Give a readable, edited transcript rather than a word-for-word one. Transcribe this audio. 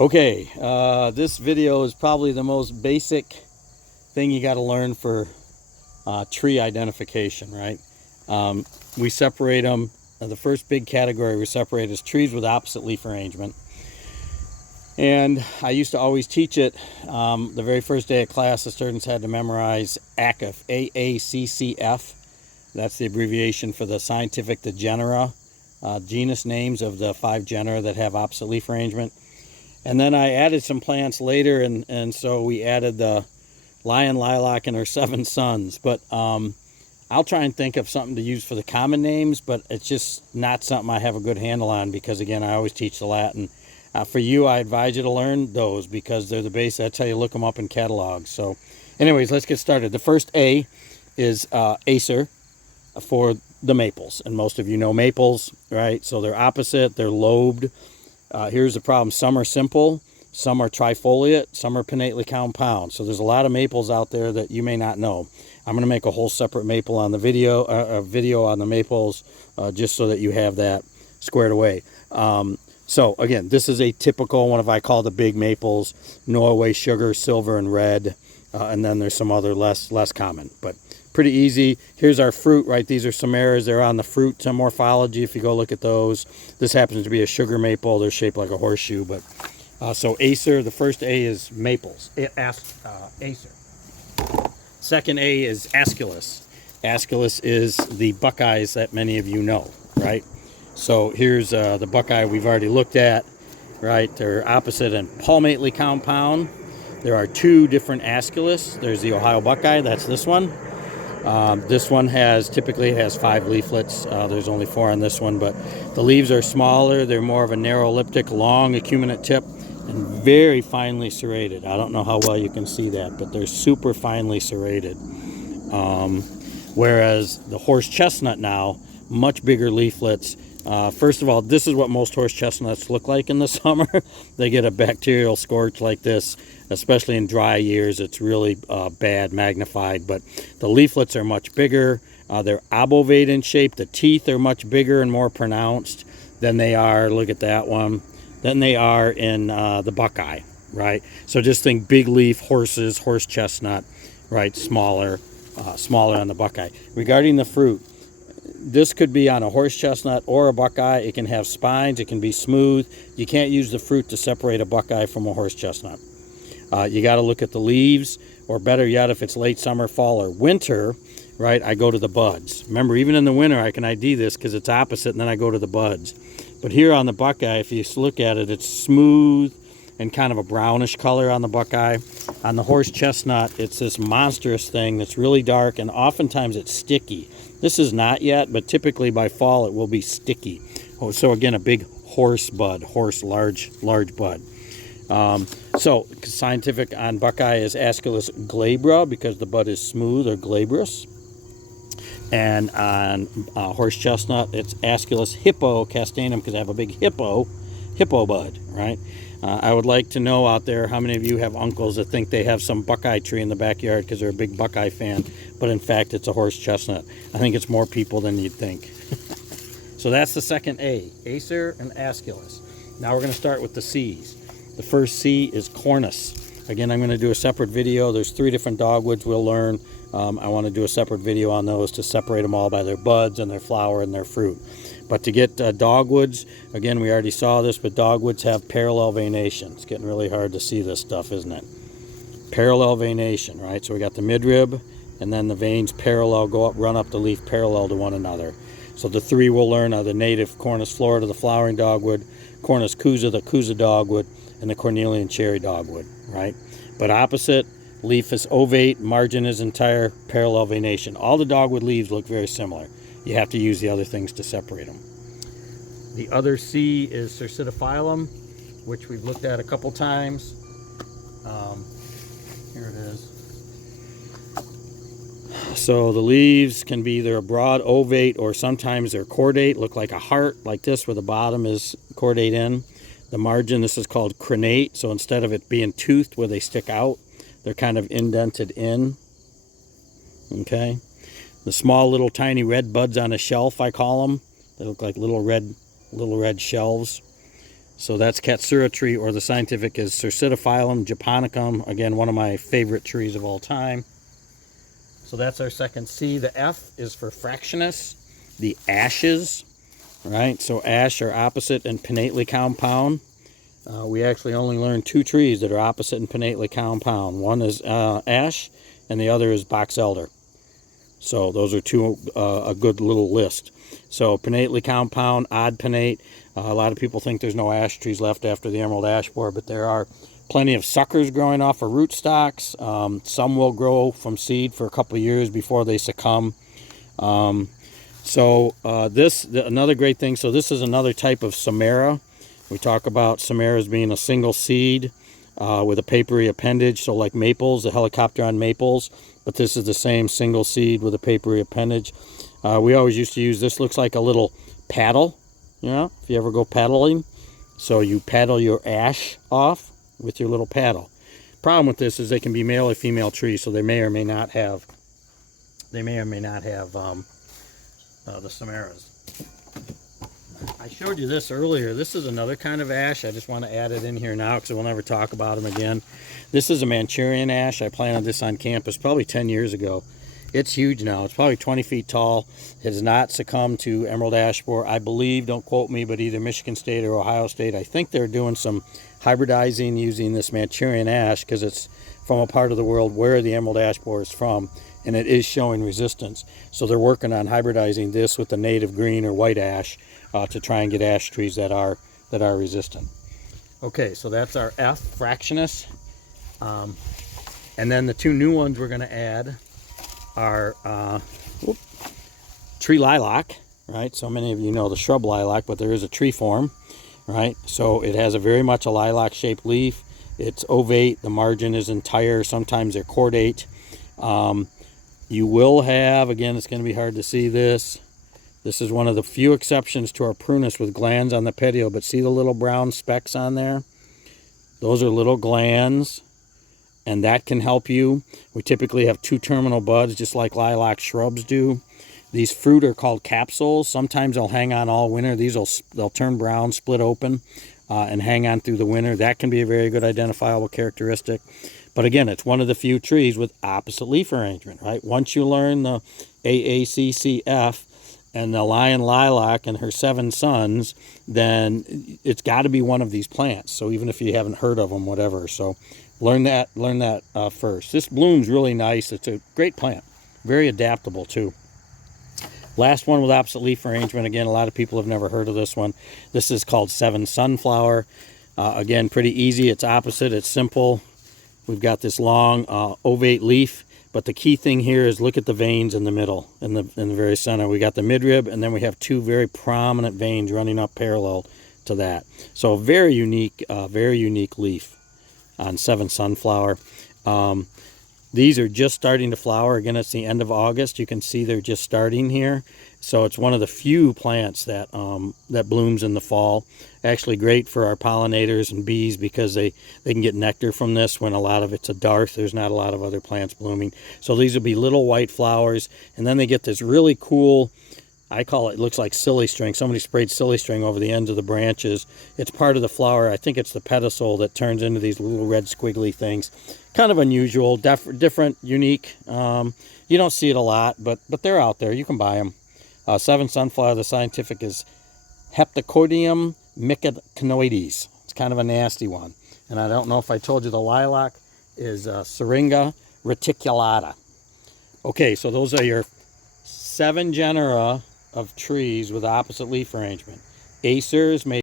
Okay, this video is probably the most basic thing you got to learn for tree identification, right? We separate them. The first big category we separate is trees with opposite leaf arrangement. And I used to always teach it. The very first day of class, the students had to memorize ACCF, A-A-C-C-F. That's the abbreviation for the the Genera, genus names of the 5 genera that have opposite leaf arrangement. And then I added some plants later, and so we added the lion, lilac, and her 7 sons. But I'll try and think of something to use for the common names, but it's just not something I have a good handle on because, again, I always teach the Latin. For you, I advise you to learn those because they're the base. That's how you look them up in catalogs. So anyways, let's get started. The first A is Acer for the maples. And most of you know maples, right? So they're opposite. They're lobed. Here's the problem. Some are simple. Some are trifoliate. Some are pinnately compound. So there's a lot of maples out there that you may not know. I'm going to make a whole separate maple on the video, video on the maples, just so that you have that squared away. So again, this is a typical one of I call the big maples: Norway sugar, silver, and red. And then there's some other less common, but pretty easy. Here's our fruit, right? These are Samaras. They're on the fruit morphology. If you go look at those, this happens to be a sugar maple. They're shaped like a horseshoe, but so Acer. The first A is maples. Acer. Second A is Aesculus. Aesculus is the Buckeyes that many of you know, right? So here's the Buckeye we've already looked at, right? They're opposite and palmately compound. There are 2 different Aesculus. There's the Ohio Buckeye, that's this one. This one typically has 5 leaflets. There's only 4 on this one, but the leaves are smaller. They're more of a narrow elliptic, long acuminate tip, and very finely serrated. I don't know how well you can see that, but they're super finely serrated. Whereas the horse chestnut now, much bigger leaflets. First of all, this is what most horse chestnuts look like in the summer. They get a bacterial scorch like this, especially in dry years. It's really bad, magnified, but the leaflets are much bigger. They're obovate in shape. The teeth are much bigger and more pronounced than they are, look at that one, than they are in the Buckeye, right? So just think big leaf horses, horse chestnut, right? Smaller on the Buckeye. Regarding the fruit, this could be on a horse chestnut or a Buckeye. It can have spines. It can be smooth. You can't use the fruit to separate a Buckeye from a horse chestnut. You got to look at the leaves, or better yet, if it's late summer, fall, or winter, right, I go to the buds. Remember, even in the winter, I can ID this because it's opposite, and then I go to the buds. But here on the Buckeye, if you look at it, it's smooth and kind of a brownish color on the Buckeye. On the horse chestnut, it's this monstrous thing that's really dark, and oftentimes it's sticky. This is not yet, but typically by fall it will be sticky. So again, a big horse bud, large bud. So scientific on Buckeye is Aesculus glabra because the bud is smooth or glabrous. And on horse chestnut, it's Aesculus hippocastanum because I have a big hippo bud, right? I would like to know out there how many of you have uncles that think they have some Buckeye tree in the backyard because they're a big Buckeye fan, but in fact it's a horse chestnut. I think it's more people than you'd think. So that's the second A, Acer and Aesculus. Now we're going to start with the C's. The first C is Cornus. Again, I'm going to do a separate video. There's 3 different dogwoods we'll learn. I want to do a separate video on those to separate them all by their buds and their flower and their fruit. But to get dogwoods, again, we already saw this, but dogwoods have parallel venation. It's getting really hard to see this stuff, isn't it? Parallel venation, right? So we got the midrib, and then the veins parallel, go up, run up the leaf parallel to one another. So the 3 we'll learn are the native Cornus florida, the flowering dogwood, Cornus cousa, the cousa dogwood, and the cornelian cherry dogwood, right? But opposite, leaf is ovate, margin is entire, parallel venation. All the dogwood leaves look very similar. You have to use the other things to separate them. The other C is Cercidophyllum, which we've looked at a couple times. Here it is. So the leaves can be either a broad ovate or sometimes they're cordate, look like a heart, like this, where the bottom is cordate in. The margin, this is called crenate, so instead of it being toothed where they stick out, they're kind of indented in. Okay. The small little tiny red buds on a shelf, I call them. They look like little red shelves. So that's Katsura tree, or the scientific is Cercidophyllum japonicum. Again, one of my favorite trees of all time. So that's our second C. The F is for Fractionus, the ashes, right? So ash are opposite and pinnately compound. We actually only learned 2 trees that are opposite and pinnately compound. One is ash, and the other is box elder. So those are 2, a good little list. So pinnately compound, odd pinnate. A lot of people think there's no ash trees left after the emerald ash borer, but there are plenty of suckers growing off of rootstocks. Some will grow from seed for a couple of years before they succumb. Another great thing, so this is another type of samara. We talk about samaras being a single seed with a papery appendage, so like maples, the helicopteron maples, but this is the same single seed with a papery appendage. We always used to use, this looks like a little paddle, you know, if you ever go paddling. So you paddle your ash off with your little paddle. Problem with this is they can be male or female trees, so they may or may not have the samaras. I showed you this earlier. This is another kind of ash. I just want to add it in here now because we'll never talk about them again. This is a Manchurian ash. I planted this on campus probably 10 years ago. It's huge now. It's probably 20 feet tall. It has not succumbed to emerald ash borer. I believe, don't quote me, but either Michigan State or Ohio State, I think they're doing some hybridizing using this Manchurian ash because it's from a part of the world where the emerald ash borer is from, and it is showing resistance. So they're working on hybridizing this with the native green or white ash to try and get ash trees that are resistant. Okay, so that's our F, Fractionus. And then the 2 new ones we're going to add are tree lilac, right? So many of you know the shrub lilac, but there is a tree form, right? So it has a very much a lilac shaped leaf. It's ovate, the margin is entire, sometimes they're cordate. You will have, again, it's going to be hard to see this. This is one of the few exceptions to our prunus with glands on the petiole, but see the little brown specks on there? Those are little glands, and that can help you. We typically have 2 terminal buds, just like lilac shrubs do. These fruit are called capsules. Sometimes they'll hang on all winter. They'll turn brown, split open, and hang on through the winter. That can be a very good identifiable characteristic. But again, it's one of the few trees with opposite leaf arrangement, right? Once you learn the AACCF and the lion lilac and her 7 sons, then it's got to be one of these plants. So even if you haven't heard of them, whatever. So learn that first. This blooms really nice. It's a great plant. Very adaptable too. Last one with opposite leaf arrangement. Again, a lot of people have never heard of this one. This is called 7 sunflower. Again, pretty easy. It's opposite. It's simple. We've got this long ovate leaf, but the key thing here is look at the veins in the middle, in the very center. We got the midrib, and then we have 2 very prominent veins running up parallel to that. So a very unique leaf on 7 sunflower. These are just starting to flower. Again, it's the end of August. You can see they're just starting here. So it's one of the few plants that that blooms in the fall. Actually great for our pollinators and bees because they can get nectar from this when a lot of it's a dearth. There's not a lot of other plants blooming. So these will be little white flowers, and then they get this really cool, I call it looks like silly string. Somebody sprayed silly string over the ends of the branches. It's part of the flower. I think it's the pedicel that turns into these little red squiggly things. Kind of unusual, different, unique. You don't see it a lot, but they're out there. You can buy them. 7 sunflower, the scientific is Heptacordium mycocanoides. It's kind of a nasty one. And I don't know if I told you the lilac is Syringa reticulata. Okay, so those are your 7 genera of trees with opposite leaf arrangement. Acers,